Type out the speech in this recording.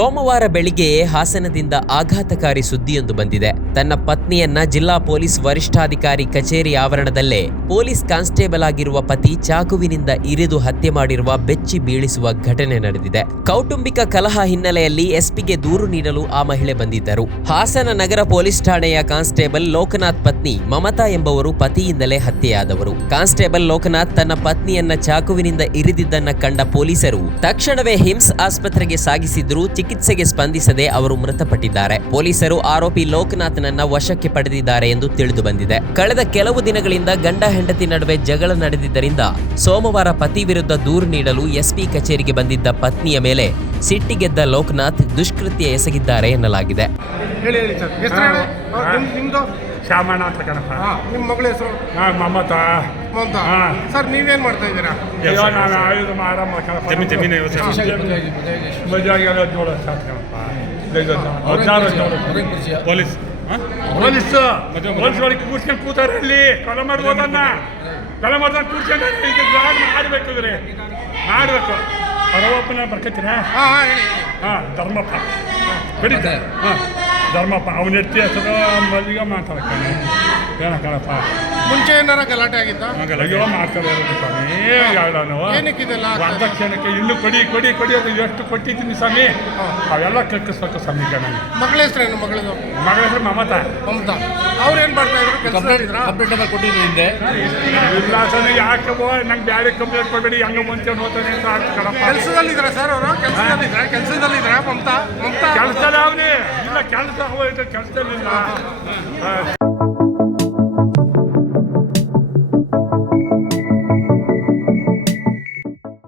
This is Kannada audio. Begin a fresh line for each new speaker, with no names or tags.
ಸೋಮವಾರ ಬೆಳಿಗ್ಗೆಯೇ ಹಾಸನದಿಂದ ಆಘಾತಕಾರಿ ಸುದ್ದಿಯೊಂದು ಬಂದಿದೆ. ತನ್ನ ಪತ್ನಿಯನ್ನ ಜಿಲ್ಲಾ ಪೊಲೀಸ್ ವರಿಷ್ಠಾಧಿಕಾರಿ ಕಚೇರಿ ಆವರಣದಲ್ಲೇ ಪೊಲೀಸ್ ಕಾನ್ಸ್ಟೇಬಲ್ ಆಗಿರುವ ಪತಿ ಚಾಕುವಿನಿಂದ ಇರಿದು ಹತ್ಯೆ ಮಾಡಿರುವ ಬೆಚ್ಚಿ ಬೀಳಿಸುವ ಘಟನೆ ನಡೆದಿದೆ. ಕೌಟುಂಬಿಕ ಕಲಹ ಹಿನ್ನೆಲೆಯಲ್ಲಿ ಎಸ್ಪಿಗೆ ದೂರು ನೀಡಲು ಆ ಮಹಿಳೆ ಬಂದಿದ್ದರು. ಹಾಸನ ನಗರ ಪೊಲೀಸ್ ಠಾಣೆಯ ಕಾನ್ಸ್ಟೇಬಲ್ ಲೋಕನಾಥ್ ಪತ್ನಿ ಮಮತಾ ಎಂಬವರು ಪತಿಯಿಂದಲೇ ಹತ್ಯೆಯಾದವರು. ಕಾನ್ಸ್ಟೇಬಲ್ ಲೋಕನಾಥ್ ತನ್ನ ಪತ್ನಿಯನ್ನ ಚಾಕುವಿನಿಂದ ಇರಿದಿದ್ದನ್ನ ಕಂಡ ಪೊಲೀಸರು ತಕ್ಷಣವೇ ಹಿಮ್ಸ್ ಆಸ್ಪತ್ರೆಗೆ ಸಾಗಿಸಿದ್ರು. ಚಿಕಿತ್ಸೆಗೆ ಸ್ಪಂದಿಸದೆ ಅವರು ಮೃತಪಟ್ಟಿದ್ದಾರೆ. ಪೊಲೀಸರು ಆರೋಪಿ ಲೋಕನಾಥ್ನನ್ನ ವಶಕ್ಕೆ ಪಡೆದಿದ್ದಾರೆ ಎಂದು ತಿಳಿದು ಬಂದಿದೆ. ಕಳೆದ ಕೆಲವು ದಿನಗಳಿಂದ ಗಂಡ ಹೆಂಡತಿ ನಡುವೆ ಜಗಳ ನಡೆದಿದ್ದರಿಂದ ಸೋಮವಾರ ಪತಿ ವಿರುದ್ಧ ದೂರು ನೀಡಲು ಎಸ್ಪಿ ಕಚೇರಿಗೆ ಬಂದಿದ್ದ ಪತ್ನಿಯ ಮೇಲೆ ಸಿಟ್ಟಿಗೆದ್ದ ಲೋಕನಾಥ್ ದುಷ್ಕೃತ್ಯ ಎಸಗಿದ್ದಾರೆ ಎನ್ನಲಾಗಿದೆ.
ಶ್ಯಾಮಣ್ಣ ಅಂತ ಕಣಪ್ಪ
ಹಾಂ ನಿಮ್ಮ ಮಗಳ ಹೆಸರು?
ಹಾ ಮಮತಾ.
ಅಂತ
ಹಾ.
ಸರ್ ನೀವೇನು ಮಾಡ್ತಾ ಇದ್ದೀರಾ?
ಅಯ್ಯೋ ನಾನು ಆಯುಧ ಆರಾಮ ಕಣಪ್ಪ.
ಜಮೀನ್ ಜಮೀನು
ಸಾಕು. ಕಣಪ್ಪ ಹದಿನಾರು
ಪೊಲೀಸ್.
ಪೊಲೀಸ್. ಪೊಲೀಸ್ ಒಳಗೆ ಕೂರ್ಸ್ಕೊಂಡು ಕೂತಾರೆ ಅಲ್ಲಿ. ಕೊಲೆ ಮಾಡ್ಬೋದನ್ನ ಕೊಲೆ ಮಾಡ್ದಾಗ ಕೂರ್ಸ್ಕೊಂಡು ಇದು ಮಾಡ್ಬೇಕು ಇದ್ರೆ. ಮಾಡಬೇಕು. ಪರವಪ್ಪನ ಬರ್ಕತ್ತೀರಾ?
ಹಾಂ ಹಾಂ ಧರ್ಮಪ್ಪ. ಹೇಳಿ
ಹಾ. ಧರ್ಮಪ್ಪ ಬಿಡಿತ ಹಾ ಧರ್ಮಪ್ಪ ಅವನ ಎತ್ತಿ ಹೆಸರು ಮಲ್ಲಿಗೆ ಮಾತಾಡ ಕಣ ಏನ ಕಣಪ್ಪ
ಮುಂಚೆ ಏನಾರ ಗಲಾಟೆ ಆಗಿತ್ತ?
ಅಯ್ಯೋ ಮಾಡ್ತಾರೆ ಸ್ವಾಮಿ. ಹೇಳೋನು
ಏನಕ್ಕೆ ಇದೆಲ್ಲ ಆಗ್ತಾ ಇದೆ?
ವರದಕ್ಷಿಣೆಗೆ ಇನ್ನು ಕೊಡಿ ಕೊಡಿ ಕೊಡಿ ಅದು ಎಷ್ಟು ಕೊಟ್ಟಿದ್ದೀನಿ ಸ್ವಾಮಿ. ಅವೆಲ್ಲ ಕಕ್ಕಿಸ್ಬೇಕು ಸ್ವಾಮಿ ನನಗೆ.
ಮಗಳ ಹೆಸರೇನು ಮಗಳದು?
ಮಗಳ ಹೆಸರು ಮಮತಾ.
ಮಮತಾ. ಅವ್ರು ಏನ್ ಮಾಡ್ತಾ ಇದ್ರು? ಕೆಲಸ
ಕಂಪ್ಲೇಂಟ್ ನಂಬರ್ ಕೊಟ್ಟಿದ್ದೀನಿ ಹಿಂದೆ.
ಇಲ್ಲ ಸ್ವಾಮಿ ಯಾಕೆ ಬೋ ನಂಗೆ ಬ್ಯಾರೆ ಕಂಪ್ಲೇಂಟ್ ಕೊಡಬೇಡಿ. ಹಂಗೆ ಮುಂಚೆ ಹೋಗ್ತಾನೆ ಅಂತ ಕಣಪ್ಪ.
ಕೆಲಸದಲ್ಲಿದ್ರ ಸರ್ ಅವರು? ಕೆಲಸದಲ್ಲಿದ್ರ ಕೆಲಸದಲ್ಲಿದ್ರ ಮಮತಾ? ಮಮತಾ?
ಕೆಲಸದಲ್ಲಿ ಅವನೇ ಇಲ್ಲ ಕೆಲಸ ಹೋಯ್ತು ಕೆಲಸದಲ್ಲಿಲ್ಲ